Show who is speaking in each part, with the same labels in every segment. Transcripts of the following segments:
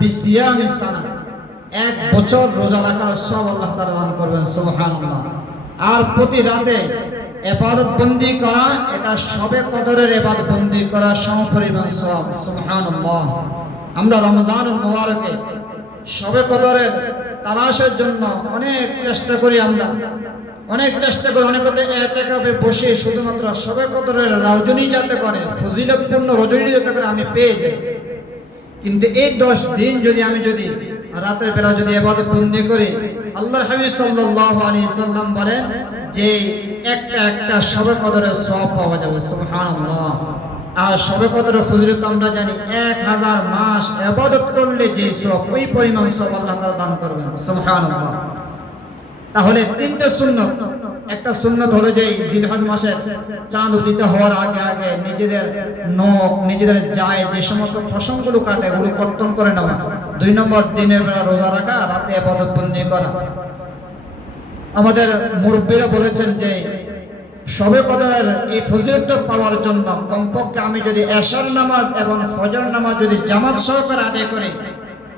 Speaker 1: বিসিয়ামি সানা। এক বছর রোজা রাখার সব আল্লাহ দান করবেন, সুবহানাল্লাহ। আর প্রতি রাতে এবাদত বন্দি করা, এটা সবে কদরের এবাদত বন্দি করা সমপরিমাণ সব সুবহানাল্লাহ। আমরা রমজানুল মুবারকে সবে কদরের তালাশের জন্য অনেক চেষ্টা করি আমরা। অনেক চেষ্টা করি, অনেক এতেকাফে বসে শুধুমাত্র সবে কদরের রজনী যাতে করে, ফজিলতপূর্ণ রজনী যাতে করে আমি পেয়ে যাই। কিন্তু এই দশ দিন যদি আমি যদি রাতের বেলা যদি এবাদত বন্দি করি আল্লাহ হাবিব সাল্লাল্লাহু আলাইহি সাল্লাম বলেন যে একটা একটা সবে কদরের সওয়াব পাওয়া যাবে, সুবহানাল্লাহ। আর সবে কদরের ফজিলত আমরা জানি, এক হাজার মাস এবাদত করলে যে সব ওই পরিমাণ সব আল্লাহ তাআলা দান করবেন, সুবহানাল্লাহ। তাহলে তিনটে সুন্নত। একটা সুন্নত হলো যে জিলহজ মাসের চাঁদ উদিত হওয়ার আগে আগে নিজেদের নখ, নিজেদের যায়, যে সমস্ত প্রসঙ্গগুলো কাটে, ওগুলো কর্তন করে নেওয়া। দুই নম্বর, দিনের বেলা রোজা রাখা, রাতে আবাদত বন্দি করা। আমাদের মুরব্বীরা বলেছেন যে, সবে কদরের এই ফজিলতটা পাওয়ার জন্য কমপক্ষে আমি যদি এশার নামাজ এবং ফজর নামাজ যদি জামাত সহকারে আদায় করি,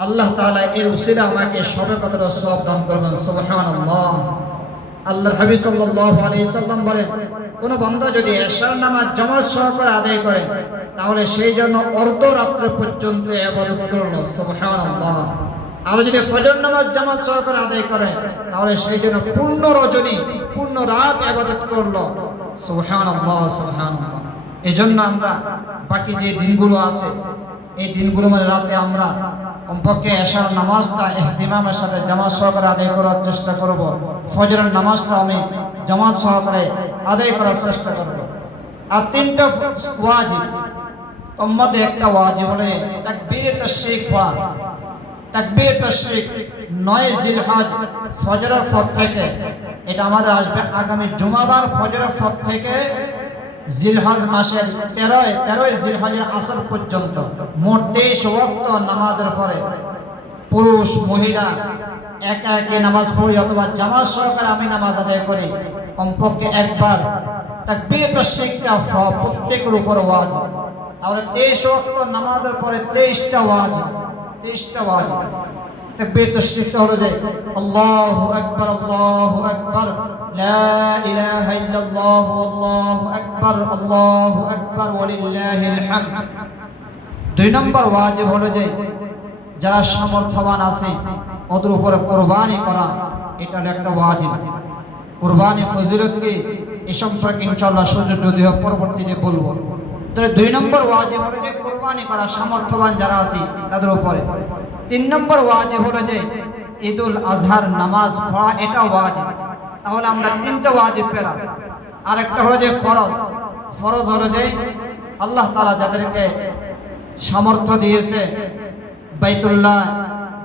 Speaker 1: আল্লাহ তাআলা এর উসিলা আমাকে সবে কদরের সব দান করবেন। সুবহানাল্লাহ। আল্লাহর হাবিব সাল্লাল্লাহু আলাইহি সাল্লাম বলেন, কোন বান্দা যদি এশার নামাজ জামাত সহকারে আদায় করে, তাহলে সেই জন্য অর্ধ রাত্র পর্যন্ত ইবাদত করল। সুবহানাল্লাহ। আর যদি ফজর নামাজ জামাত সহকারে আদায় করে, তাহলে সেই জন্য পূর্ণ রজনী, পূর্ণ রাত ইবাদত করল। সুবহানাল্লাহ সুবহানাল্লাহ। এই জন্য আমরা বাকি যে দিনগুলো আছে, এই দিনগুলো মানে রাতে আমরা কমপক্ষে এশার নামাজটা এহতিমামের সাথে জামাত সহকারে আদায় করার চেষ্টা করব। ফজরের নামাজটা আমি জামাত সহকারে আদায় করার চেষ্টা করব। আর তিনটা ওয়াজিব। তোর মধ্যে একটা ওয়াজিব হলে তাকবীরে তাশরিক পড়া। তাকবীরে তাশরিক নয় জিলহজ ফজরের ফত থেকে। এটা আমাদের আসবে আগামী জুমাবার ফজরের ফত থেকে জিলহজ মাসের তেরোয়, তেরোই জিলহজের আসর পর্যন্ত মোট তেইশ ওয়াক্ত নামাজের পরে পুরুষ, মহিলা একা একে নামাজ পড়ি অথবা জামাত সহকারে আমি নামাজ আদায় করি। কমপক্ষে একবার তাকবীরে তাশরিকটা ফ- প্রত্যেকের উপর ওয়াজিব। তাহলে তেইশ ওয়াক্ত নামাজের পরে তেইশটা ওয়াজিব। তেইশটা ওয়াজিব। দুই নম্বর ওয়াজিব হলো যে যারা সামর্থ্যবান আছে, ওদের উপরে কোরবানি করা, এটা একটা ওয়াজিব। কোরবানি ফজিলত কি এ সম্পর্কে ইনশাআল্লাহ সুযোগ যদি পরবর্তীতে বলব। তাহলে দুই নম্বর ওয়াজিব হলো যে কোরবানি করা সামর্থ্যবান যারা আছে, তাদের উপরে। তিন নম্বর ওয়াজিব হলো যে ঈদুল আজহার নামাজ পড়া, এটা ওয়াজিব তাহলে আমরা তিনটা ওয়াজিব পেলাম। আরেকটা হলো যে ফরজ। ফরজ হলো যে আল্লাহ তাআলা যাদেরকে সামর্থ্য দিয়েছে বাইতুল্লাহ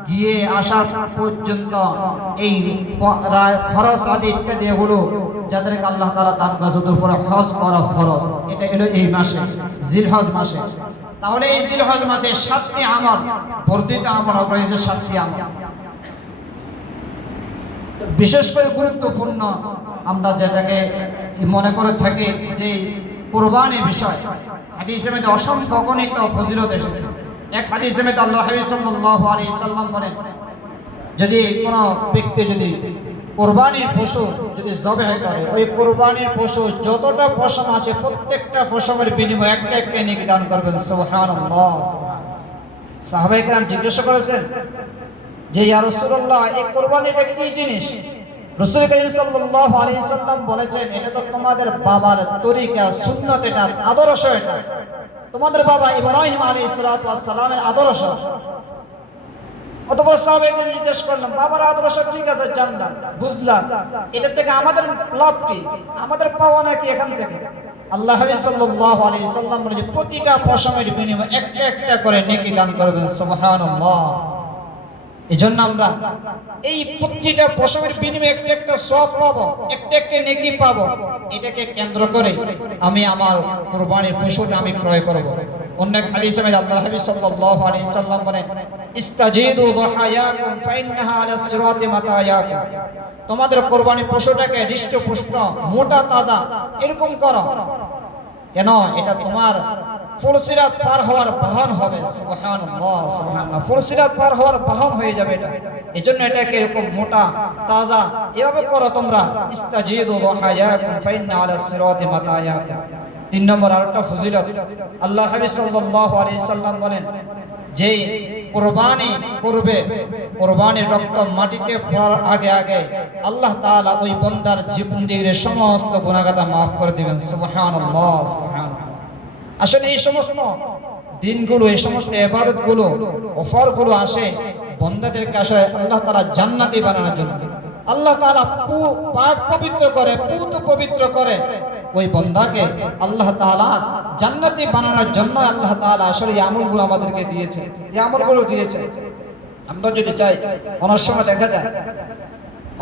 Speaker 1: গিয়ে আসার পর্যন্ত এই খরচ আদি ইত্যাদি এগুলো যাদেরকে আল্লাহ তারা তার ওদের উপরে হজ করা ফরজ। এটা এলো এই মাসে, জিলহজ মাসে। তাহলে এই জিলহজ মাসে সাতটি আমল, বর্ধিত আমল রয়েছে সাতটি আমল। বিশেষ করে গুরুত্বপূর্ণ আমরা যেটাকে মনে করে থাকি যে কোরবানির বিষয়। হাদিসের মধ্যে অসংখ্য গণিত ফজিলত এসেছে। এক হাদিসের মধ্যে আল্লাহ হাবিব সাল্লাল্লাহু আলাইহি সাল্লাম বলেন, যদি কোনো ব্যক্তি যদি কোরবানির পশু যদি জবে করে, ওই কোরবানির পশু যতটা পশম আছে, প্রত্যেকটা পশমের বিনিময়ে একটা একটা নেকি দান করবেন। সুবহানাল্লাহ সাহাবায়ে কেরাম জিজ্ঞাসা করেছেন যে, ইয়া রাসূলুল্লাহ, এই কোরবানিটা কি জিনিস? রাসূল করিম আলাইহি সাল্লাম বলেছেন, এটা তো তোমাদের বাবার তরিকা, সুন্নাত এটা, আদর্শ এটা। তোমাদের বাবা ইব্রাহিম সালাতু সালামের আদর্শ। অতপর সাহাবাইদের জিজ্ঞেস করলাম, বাবার আদর্শ ঠিক আছে, জানলাম, বুঝলাম। এটা থেকে আমাদের লাভ কি? আমাদের পাওয়া নাকি এখান থেকে? আল্লাহ সাল্লাল্লাহু আলাইহি সাল্লাম বলে যে, প্রতিটা পশমের বিনিময়ে একটা একটা করে নেকি দান করবেন, সুবহানাল্লাহ। এই জন্য আমরা এই প্রতিটা পশমের বিনিময়ে একটা একটা সব পাবো, একটা একটা নেকি পাবো। এটাকে কেন্দ্র করে আমি আমার কোরবানির পশুটা আমি ক্রয় করব। অন্য এক হাদিসে মধ্যে আল্লাহ হাবিব সাল্লাল্লাহু আলাইহি সাল্লাম বলেন, ইস্তাজিদু দুহায়াকুম ফাইন্নাহা আলা সিরাতি মাতায়াকুম। তোমাদের কোরবানির পশুটাকে হৃষ্টপুষ্ট মোটা, তাজা, এরকম করো। কেন? এটা তোমার ফুলসিরাত পার হওয়ার বাহন হবে। সুবহানাল্লাহ সুবহানাল্লাহ। ফুলসিরাত পার হওয়ার বাহন হয়ে যাবে এটা। এই জন্য এটাকে এরকম মোটা, তাজা, এভাবে করো তোমরা। ইস্তাজিদু হায়াকুম ফাইন্না আলা সিরাতি মাতায়াকুম। তিন নম্বর আরেকটা ফজিলত। আল্লাহ হাবিব সাল্লাল্লাহু আলাইহি সাল্লাম বলেন, যে কোরবানি করবে, কোরবানির রক্ত মাটিতে পড়ার আগে আগে আল্লাহ তাআলা ওই বন্দার জীবন দিয়ে সমস্ত গুনাহগাতা মাফ করে দিবেন। সুবহানাল্লাহ সুবহানাল্লাহ। আসলে এই সমস্ত দিনগুলো, এই সমস্ত এবাদতগুলো অফারগুলো আসে বন্দাদেরকে আসলে আল্লাহ তাআলা জান্নাতি বানানোর জন্য। আল্লাহ তাআলা পাক পবিত্র করে, পুত পবিত্র করে ওই বন্ধাকে আল্লাহ তালা জান্নাতি বানানোর জন্য আল্লাহ তালা আসলে এই আমলগুলো আমাদেরকে দিয়েছে। এই আমলগুলো দিয়েছে। আমরা যদি চাই, অনেক সময় দেখা যায়,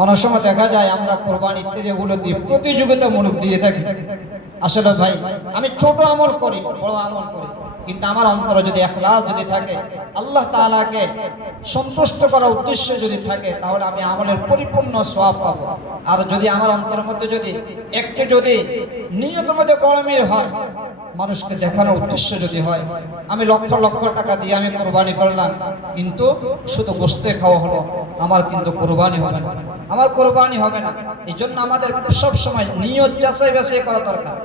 Speaker 1: অনেক সময় দেখা যায় আমরা কোরবানি ইত্যাদিগুলো দিয়ে প্রতিযোগিতামূলক দিয়ে থাকি। আসলে ভাই, আমি ছোট আমল করি, বড় আমল করি। কিন্তু আমার অন্তরে যদি একলাস যদি থাকে, আল্লাহ তাআলাকে সন্তুষ্ট করার উদ্দেশ্য যদি থাকে, তাহলে আমি আমলের পরিপূর্ণ সওয়াব পাব। আর যদি আমার অন্তরের মধ্যে যদি একটু যদি নিয়তের মধ্যে গরমিল হয়, মানুষকে দেখানোর উদ্দেশ্য যদি হয়, আমি লক্ষ লক্ষ টাকা দিয়ে আমি কোরবানি করলাম, কিন্তু শুধু বসতে খাওয়া হলো, আমার কিন্তু কোরবানি হবে না। আমার কোরবানি হবে না। এই জন্য আমাদের সব সময় নিয়ত যাচাই বাছাই করা দরকার।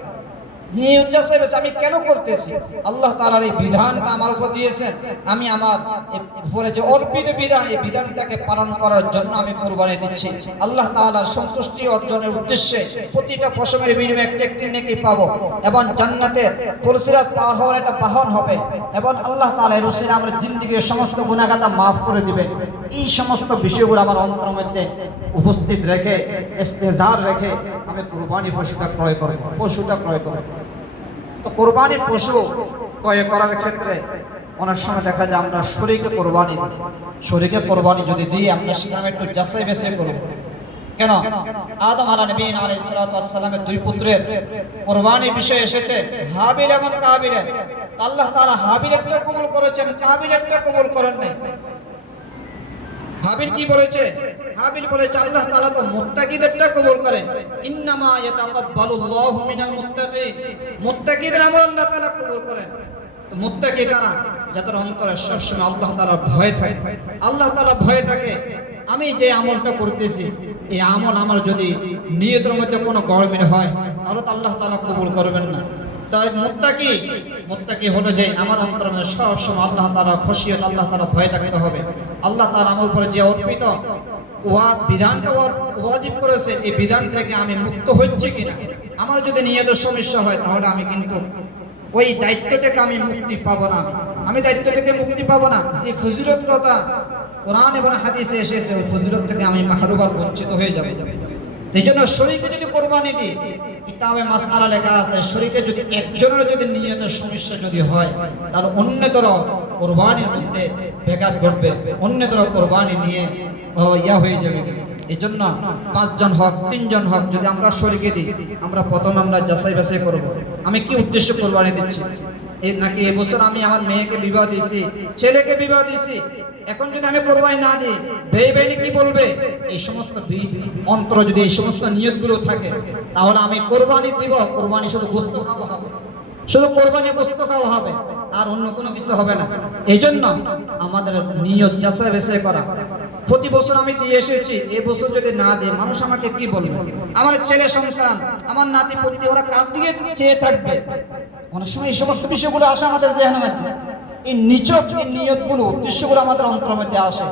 Speaker 1: আমি কেন করতেছি? আল্লাহ তাআলার এই বিধানটা আমার উপর দিয়েছেন। আমি আমার উপরে যে অর্পিত বিধান, এই বিধানটাকে পালন করার জন্য আমি কোরবানি দিচ্ছি। আল্লাহ তাআলার সন্তুষ্টি অর্জনের উদ্দেশ্যে প্রতিটা পশমের বিনিময়ে একটি একটি নেকি পাবো এবং জান্নাতের পুরসিরাত পাওয়ার হওয়ার একটা বাহন হবে এবং আল্লাহ তাআলা এর উসিলা আমার জিন্দিগির সমস্ত গুনাহগাতা মাফ করে দিবে এই সমস্ত বিষয়গুলো আমার অন্তর মধ্যে উপস্থিত রেখে ইস্তেজার রেখে আমি কোরবানি পশুটা ক্রয় করব, পশুটা ক্রয় করব। তো কোরবানির পশু ক্রয় করার ক্ষেত্রে অনেক সময় দেখা যায় আমরা শরীকে কোরবানি শরীকে কোরবানি যদি দিই, আমরা সেখানে একটু যাচাই বেছে করব। কেন? আদম আলা নবীন আলাইহিস সালাতু ওয়াস সালামের দুই পুত্রের কোরবানির বিষয় এসেছে, হাবিল এবং কাবিলের। আল্লাহ তাআলা হাবিলেরটা কবুল করেছেন কাবিলেরটা কবুল করেন নাই হাবিল কি বলেছে? হাবিল বলেছে, আল্লাহ তাআলা তো মুত্তাকিদেরটা কবুল করে। ইন্নামা ইয়াতাকাব্বালুল্লাহু মিনাল মুত্তাকিন। মুত্তাকিদের আমল আল্লাহ তাআলা কবুল করেন। তো মুত্তাকি কারা? যাদের অন্তরে সবসময় আল্লাহ তাআলা ভয় থাকে। আল্লাহ তাআলা ভয় থাকে, আমি যে আমলটা করতেছি, এই আমল আমার যদি নিয়তের মধ্যে কোনো গড়মিল হয়, তাহলে তো আল্লাহ তাআলা কবুল করবেন না। তাই মুত্তাকি মুত্তাকি হলো যে আমার অন্তরে মধ্যে সবসময় আল্লাহ তাআলা খুশিয়ত আল্লাহ তাআলা ভয় থাকতে হবে। আল্লাহ তাআলা আমার উপরে যে অর্পিত ওয়া বিধানটা ওয়া- ওয়াজিব করেছে, এই বিধান থেকে আমি মুক্ত হচ্ছে কিনা? আমার যদি নিয়ত সমস্যা হয়, তাহলে আমি কিন্তু ওই দায়িত্ব থেকে আমি মুক্তি পাবো না আমি। দায়িত্ব থেকে মুক্তি পাবো না, সেই ফজিলত কথা কোরআন এবং হাদিসে এসেছে, ওই ফজিলত থেকে আমি মাহরুবার বঞ্চিত হয়ে যাব। এই জন্য শরীরকে যদি কোরবানি দিই কিতাবে মাসালা লেখা আছে শরীরে যদি একজনের যদি নিয়তের সমস্যা যদি হয় তাহলে অন্যতর কোরবানির মধ্যে ব্যাঘাত ঘটবে, অন্যতর কোরবানি নিয়ে ইয়া হয়ে যাবে। এই জন্য পাঁচজন হক, তিনজন হক যদি আমরা শরীকে দিই, আমরা প্রথম আমরা যাচাই বাছাই করব। আমি কি উদ্দেশ্য কোরবানি দিচ্ছি? নাকি এবছর আমি আমার মেয়েকে বিবাহ দিয়েছি, ছেলেকে বিবাহ দিছি এখন যদি আমি কোরবানি না দিই ভেই বেইনি কি বলবে? এই সমস্ত অন্তর যদি এই সমস্ত নিয়তগুলো থাকে, তাহলে আমি কোরবানি দিব, কোরবানি শুধু গোস্ত খাওয়া হবে। শুধু কোরবানি গোস্ত খাওয়া হবে, আর অন্য কোনো কিছু হবে না। এই জন্য আমাদের নিয়ত যাচাই বাছাই করা। প্রতি বছর আমি দিয়ে এসেছি এই বছর যদি না দিই মানুষ আমাকে কি বলবে? আমার ছেলে সন্তান, আমার নাতি পুত্তি ওরা কার দিকে চেয়ে থাকবে? অনেক সময় এই সমস্ত বিষয়গুলো আসে আমাদের জেহানের মধ্যে। এই নিচক, এই নিয়তগুলো, উদ্দেশ্যগুলো আমাদের অন্তরের মধ্যে আসে।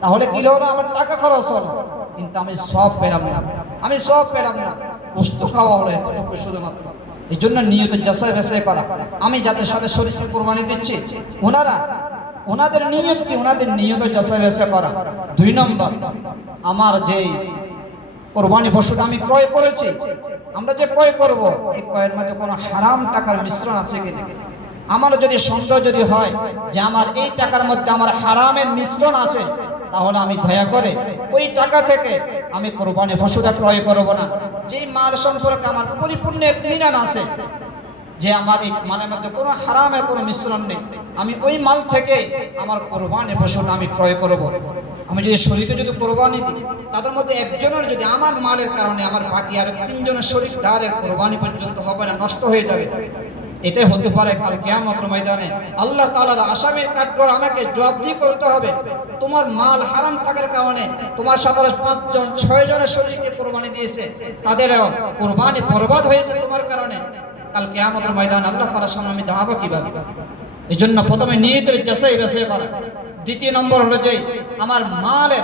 Speaker 1: তাহলে কি হলো? আমার টাকা খরচ হলো। কিন্তু আমি সব পেলাম না। আমি সব পেলাম না। বস্তু খাওয়া হলো এতটুকু শুধুমাত্র। এই জন্য নিয়ত যাচাই বাছাই করা। আমি যাদের সাথে শরীরকে কোরবানি দিচ্ছি, ওনারা, ওনাদের নিয়ত কি? ওনাদের নিয়ত যাচাই বাছাই করা। দুই নম্বর, আমার যেই কোরবানি পশুটা আমি ক্রয় করেছি আমরা যে ক্রয় করব, এই ক্রয়ের মধ্যে কোনো হারাম টাকার মিশ্রণ আছে কিনা আমার যদি সন্দেহ যদি হয় যে আমার এই টাকার মধ্যে আমার হারামের মিশ্রণ আছে, তাহলে আমি দয়া করে ওই টাকা থেকে আমি কোরবানি পশুটা ক্রয় করব না যেই মাল সম্পর্কে আমার পরিপূর্ণ এক মিনান আছে, যে আমার এই মালের মধ্যে কোনো হারামের কোনো মিশ্রণ নেই, আমি ওই মাল থেকে আমার কোরবানি পশুটা আমি ক্রয় করব। আমি যদি শরীরে যদি কোরবানি দিই, তাদের মধ্যে একজনের যদি আমার মালের কারণে আমার বাকি আর তিনজনের শরীর দ্বারের কোরবানি পর্যন্ত হবে না, নষ্ট হয়ে যাবে।
Speaker 2: এটাই হতে পারে কাল কেয়ামতের ময়দানে। আল্লাহ তাআলার আসামির কাঠগড় আমাকে জবাবদিহি করতে হবে, তোমার মাল হারাম থাকার কারণে তোমার সাথে পাঁচজন ছয় জনের শরীরকে কোরবানি দিয়েছে, তাদেরও কোরবানি বরবাদ হয়েছে তোমার কারণে। কাল কেয়ামতের ময়দানে আল্লাহ তাআলার সামনে আমি দাঁড়াবো কীভাবে? এই জন্য প্রথমে নিয়তের যাচাই বাছাই করা। দ্বিতীয় নম্বর হলো যে আমার মালের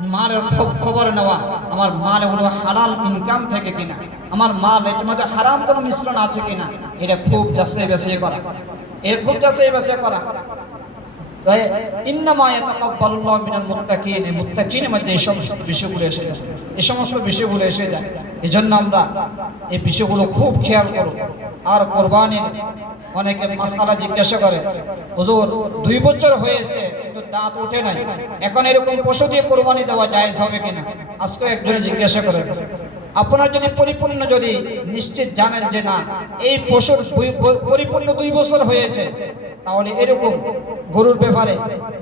Speaker 2: মালের খব- খবর নেওয়া, আমার মাল এগুলো হালাল ইনকাম থেকে কিনা, আমার মাল এটার মধ্যে হারাম কোনো মিশ্রণ আছে কিনা, এটা খুব যাচাই বাছাই করা। এর খুব যাচাই বাছাই করা। মধ্যে এই সমস্ত বিষয়গুলো এসে যায়। সমস্ত বিষয়গুলো এসে যায়। এই জন্য আমরা এই বিষয়গুলো খুব খেয়াল আর কোরবানির অনেকে জিজ্ঞাসা করে, হুজুর, দুই বছর হয়েছে দাঁত ওঠে নাই। এখন এরকম পশু দিয়ে কোরবানি দেওয়া জায়েজ হবে কিনা? আজকে একজনে জিজ্ঞাসা করেছে। আপনার যদি পরিপূর্ণ যদি নিশ্চিত জানেন যে না, এই পশুর পরিপূর্ণ দুই বছর হয়েছে, তাহলে এরকম গরুর ব্যাপারে,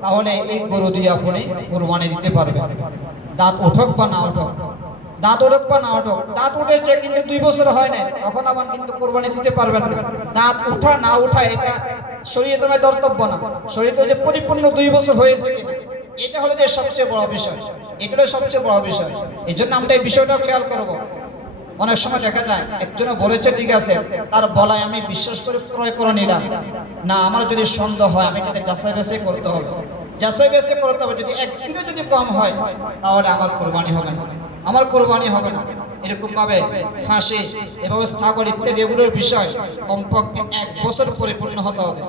Speaker 2: তাহলে এই গরু দিয়ে আপনি কোরবানি দিতে পারবেন। দাঁত উঠক বা না উঠক দাঁত উঠক বা না উঠক দাঁত উঠেছে কিন্তু দুই বছর হয় না তখন আবার কিন্তু কোরবানি দিতে পারবেন না। দাঁত উঠা না উঠা এটা শরীরে তোমায় দর্তব্য না। শরীরে যে পরিপূর্ণ দুই বছর হয়েছে কিনা, এটা হলো যে সবচেয়ে বড় বিষয়। এটা হলো সবচেয়ে বড় বিষয়। এই জন্য আমরা এই বিষয়টাও খেয়াল করব। অনেক সময় দেখা যায় একজনে বলেছে, ঠিক আছে, তার বলায় আমি বিশ্বাস করে ক্রয় করে নিলাম। না, আমার যদি সন্দেহ হয়, আমি এটাকে যাচাই বাছাই করতে হবে। যাচাই বাছাই করতে হবে। যদি একদিনও যদি কম হয়, তাহলে আমার কোরবানি হবে না। আমার কোরবানি হবে না। এরকম ভাবে ফাঁসি এভাবে ছাগল ইত্যাদি এগুলোর বিষয় কমপক্ষে এক বছর পরিপূর্ণ হতে হবে।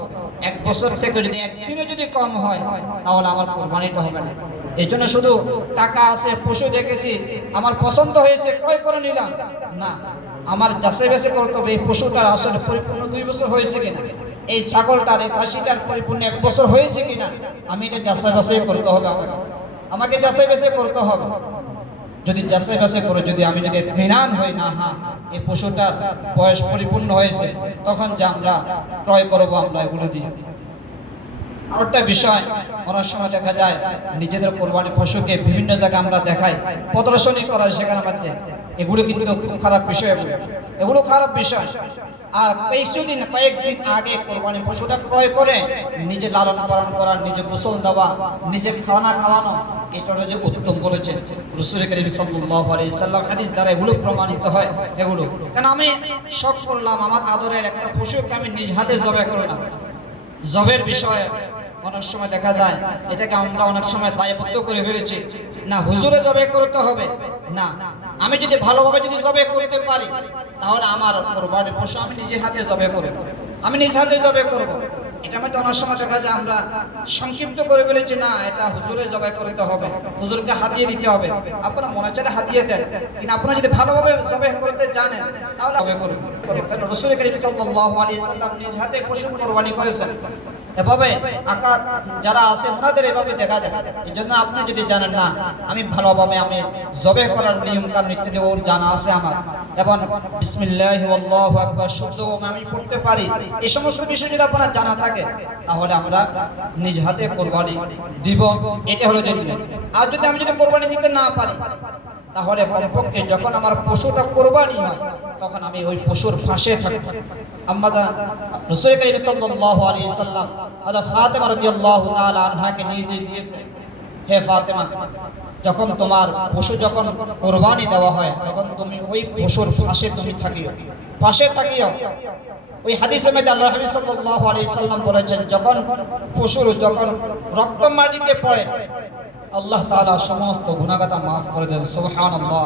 Speaker 2: এক বছর থেকে যদি একদিনও যদি কম হয়, তাহলে আমার কোরবানিটা হবে না। এই জন্য শুধু টাকা আছে, পশু দেখেছি, আমার পছন্দ হয়েছে, ক্রয় করে নিলাম। না, আমার যাচাই বাছাই করতে হবে, এই পশুটার আসলে পরিপূর্ণ দুই বছর হয়েছে কিনা, এই ছাগলটার, এই খাসিটার পরিপূর্ণ এক বছর হয়েছে কিনা, আমি এটা যাচাই বাছাই করতে হবে আমাকে। আমাকে যাচাই বাছাই করতে হবে। যদি যাচাই বাছাই করে যদি আমি যদি ঘৃণান হই, না, হা, এই পশুটার বয়স পরিপূর্ণ হয়েছে, তখন যে আমরা ক্রয় করব, আমরা এগুলো দিয়ে। আরেকটা বিষয় অনেক সময় দেখা যায় নিজেদের কোরবানি পশুকে বিভিন্ন জায়গায় আমরা দেখাই, প্রদর্শনী করা সেখানে মধ্যে। এগুলো কিন্তু খুব খারাপ বিষয় এগুলো খারাপ বিষয়। আর কিছুদিন, কয়েকদিন আগে কোরবানি পশুটা ক্রয় করে নিজে লালন পালন করা, নিজে গোসল দেওয়া, নিজে খাওয়ানা খাওয়ানো এটা যে উত্তম বলেছেন রসুল করিম আলাইহি সাল্লাম, হাদিস দ্বারা এগুলো প্রমাণিত হয়, এগুলো। কেন আমি শখ করলাম, আমার আদরের একটা পশুকে আমি নিজ হাতে জবাই করলাম। জবের বিষয়ে অনেক সময় দেখা যায়, এটাকে আমরা অনেক সময় দায়বদ্ধ করে ফেলেছি। না, হুজুরে জবে করতে হবে, না। আমি যদি ভালোভাবে যদি জবে করতে পারি, তাহলে আমার কোরবানি পশু আমি নিজে হাতে জবে করব। আমি নিজ হাতে জবে করব। এটা আমি অনেক সময় দেখা যায় আমরা সংক্ষিপ্ত করে বলেছি না, এটা হুজুরে জবাই করতে হবে, হুজুরকে হাতিয়ে দিতে হবে। আপনার মনে চাইলে হাতিয়ে দেন, কিন্তু আপনারা যদি ভালোভাবে জবাই করতে জানেন, তাহলে হবে করুন। কারণ রসুল করিম সাল্লাহ আলী সাল্লাম নিজ হাতে পশু কোরবানি করেছেন। এভাবে আকার যারা আছে, ওনাদের এভাবে দেখা যায়। এই জন্য আপনি যদি জানেন না, আমি ভালোভাবে আমি জবে করার নিয়ম কানুন ইত্যাদি ওর জানা আছে আমার। এবং বিসমিল্লাহ আল্লাহু আকবার শব্দ আমি পড়তে পারি। এই সমস্ত বিষয় যদি আপনার জানা থাকে, তাহলে আমরা নিজ হাতে কোরবানি দিব। এটা হলো যে নিয়ম আর যদি আমি যদি কোরবানি দিতে না পারি, তাহলে কমপক্ষে যখন আমার পশুটা কোরবানি হয় তখন আমি ওই পশুর ফাঁসে থাকব যখন তোমার পশু যখন কোরবানি দেওয়া হয়, তখন তুমি ওই পশুর ফাঁসে তুমি থাকিও। ফাঁসে থাকিও। ওই হাদিসে আল্লাহ সাল্লাম বলেছেন, যখন পশুর যখন রক্ত মাটিতে পড়ে, আল্লাহ তাআলা সমস্ত গুনাহগাতা মাফ করে দেন। সুবহানাল্লাহ।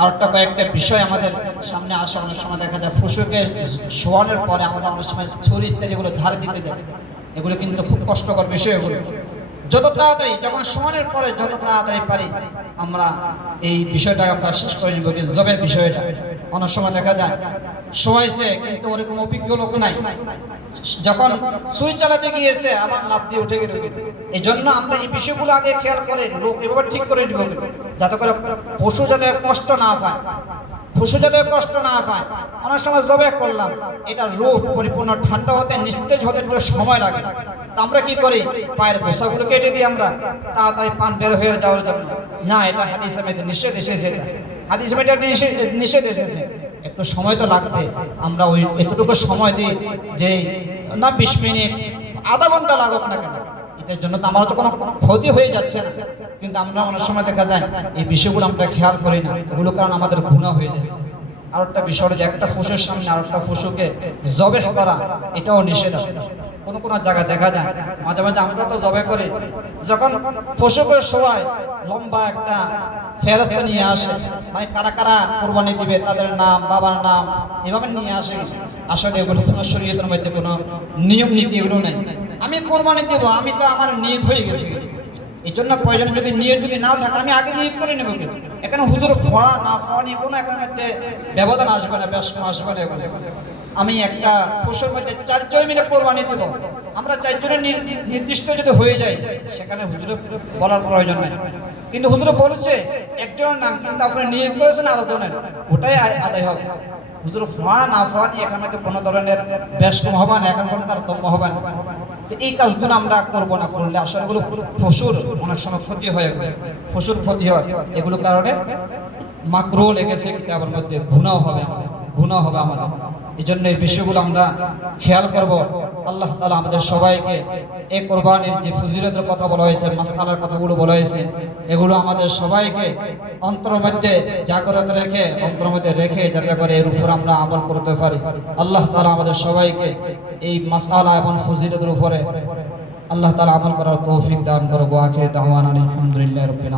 Speaker 2: আর একটা কয়েকটা বিষয় আমাদের সামনে আসে, অনেক সময় দেখা যায় পশুকে শোয়ানোর পরে আমরা অনেক সময় ছুরি ইত্যাদি এগুলো ধারে দিতে যাই। এগুলো কিন্তু খুব কষ্টকর বিষয় এগুলো যত তাড়াতাড়ি, যখন শোয়ানোর পরে যত তাড়াতাড়ি পারি, আমরা এই বিষয়টা আমরা শেষ করে নিব জবের বিষয়টা। অনেক সময় দেখা যায়, শোয়াইছে কিন্তু ওরকম অভিজ্ঞ লোক নাই। যখন সুই চালাতে গিয়েছে আবার লাভ দিয়ে উঠে গেল এই জন্য আমরা এই বিষয়গুলো আগে খেয়াল করে লোক এভাবে ঠিক করে দিব যাতে করে পশু যাতে কষ্ট না পায়। পশু যাতে কষ্ট না পায়। অনেক সময় জবে করলাম। এটা রূপ পরিপূর্ণ, ঠান্ডা হতে নিস্তেজ হতে একটু সময় লাগে। তা আমরা কি করি? পায়ের গোসাগুলো কেটে দিই আমরা। তাড়াতাড়ি পান বের হয়ে যাওয়ার জন্য। না, এটা হাদিসে নিষেধ এসেছে এটা। হাদিসে নিষেধ নিষেধ এসেছে। একটু সময় তো লাগবে। আমরা ওই এতটুকু সময় দিই যে, না বিশ মিনিট, আধা ঘণ্টা লাগুক না কেন? এটার জন্য তো আমার তো কোনো ক্ষতি হয়ে যাচ্ছে না। কিন্তু আমরা অনেক সময় দেখা যায়, এই বিষয়গুলো আমরা খেয়াল করি না। এগুলো কারণ আমাদের ঘুণা হয়ে যায়। আর একটা বিষয় যে, একটা ফুসের সামনে আর একটা ফুসুকে জবে করা, এটাও নিষেধ আছে। কোনো কোনো জায়গায় দেখা যায়। মাঝে মাঝে আমরা তো জবে করি। যখন ফসকের সময় লম্বা একটা ফেরস্তা নিয়ে আসে মানে কারা কারা কোরবানি দিবে, তাদের নাম, বাবার নাম, এভাবে নিয়ে আসে। আসলে এগুলো কোনো শরীয়তের মধ্যে কোনো নিয়ম, নীতি এগুলো নেই। আমি কোরবানি দেবো, আমি তো আমার নিয়ত হয়ে গেছি। এই জন্য প্রয়োজন যদি নিয়ত যদি নাও থাকে, আমি আগে নিয়ত করে নেব এখানে হুজুর ফোড়া না ফোড়া নিয়ে কোনো এখানে ব্যবধান আসবে না, ব্যস্ত আসবে না এগুলো। আমি একটা ফসল মধ্যে চারজন মিলে কোরবানি দেবো। আমরা চারজনের নির্দিষ্ট যদি হয়ে যায়, সেখানে হুজুরে বলার প্রয়োজন নাই। কিন্তু হুজুরে বলেছে, একজনের নাম কিন্তু আপনি নিয়োগ করেছেন আরও জনের, ওটাই আদায় হবে। হুজুর ফোয়া না ফোয়া নিয়ে এখানে কোনো ধরনের বেশ কম হবে না এখন কোনো তার দম্য হবে না তো এই কাজগুলো আমরা করব না, করলে আসলে এগুলো ফসুর অনেক সময় ক্ষতি হয়। ফসুর ক্ষতি হয়, এগুলো কারণে মাকরো লেগেছে কিতাবের মধ্যে গুণাও হবে আমাদের গুণাও হবে আমাদের। এই জন্য এই বিষয়গুলো আমরা খেয়াল করব। আল্লাহ তালা আমাদের সবাইকে এই কোরবানির যে ফজিলতের কথা বলা হয়েছে মাসকালার কথাগুলো বলা হয়েছে, এগুলো আমাদের সবাইকে অন্তরের মধ্যে জাগ্রত রেখে, অন্তরের মধ্যে রেখে যাতে করে এর উপর আমরা আমল করতে পারি। আল্লাহ তালা আমাদের সবাইকে এই মাসালা এবং ফজিলতের উপরে আল্লাহ তালা আমল করার তৌফিক দান করব আখে দাওয়ান আলহামদুলিল্লাহ রবিন